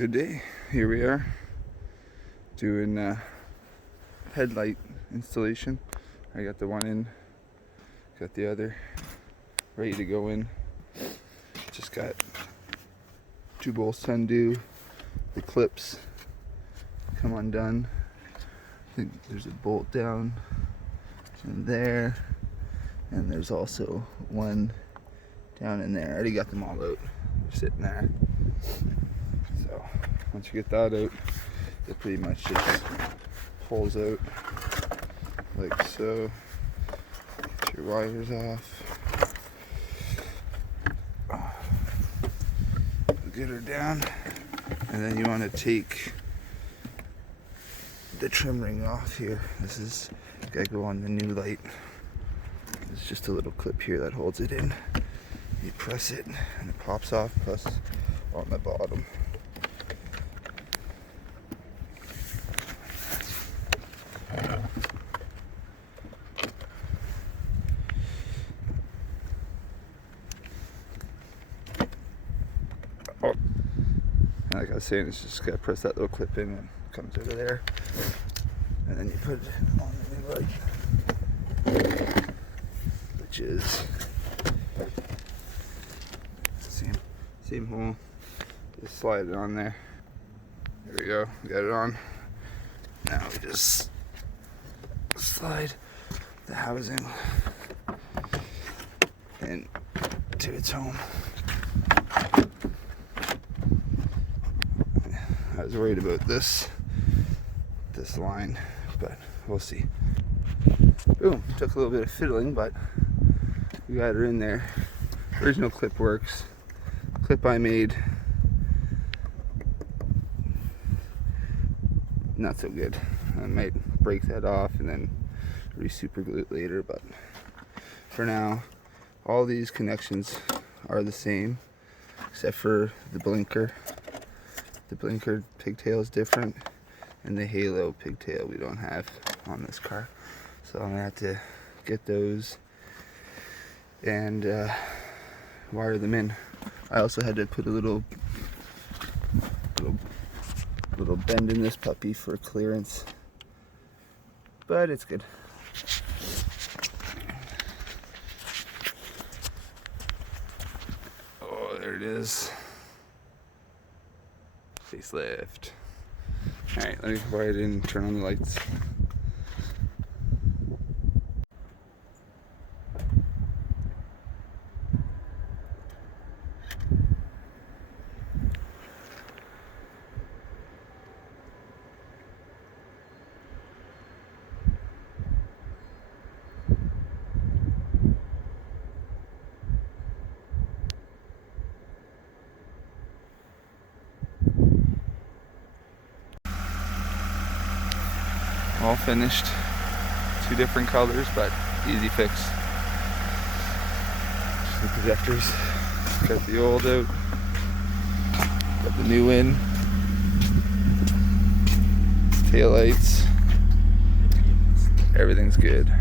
Good day. Here we are doing headlight installation. I got the one in, got the other ready to go in. Just got 2 bolts to undo. The clips come undone. I think there's a bolt down in there, and there's also one down in there. I already got them all out. They're sitting there. So once you get that out, it pretty much just pulls out like so. Get your wires off. Get her down, and then you want to take the trim ring off here. This is gotta go on the new light. There's just a little clip here that holds it in. You press it and it pops off, plus on the bottom. Oh. Like I was saying, it's just gotta press that little clip in and it comes out of there. And then you put it on the new light, which is same hole. Just slide it on there. There we go. We got it on. Now we just slide the housing into its home. I was worried about this line, but we'll see. Boom. Took a little bit of fiddling, but we got her in there. Original clip works. Clip I made, not so good. I might break that off and then re-super glue it later, but for now, all these connections are the same, except for the blinker. The blinker pigtail is different, and the halo pigtail we don't have on this car. So I'm gonna have to get those and wire them in. I also had to put a little bend in this puppy for clearance, but it's good. Oh, there it is. Facelift. Alright, let me wire it in and turn on the lights. All finished. 2 different colors, but easy fix. Just the projectors. Got the old out. Got the new in. Tail lights. Everything's good.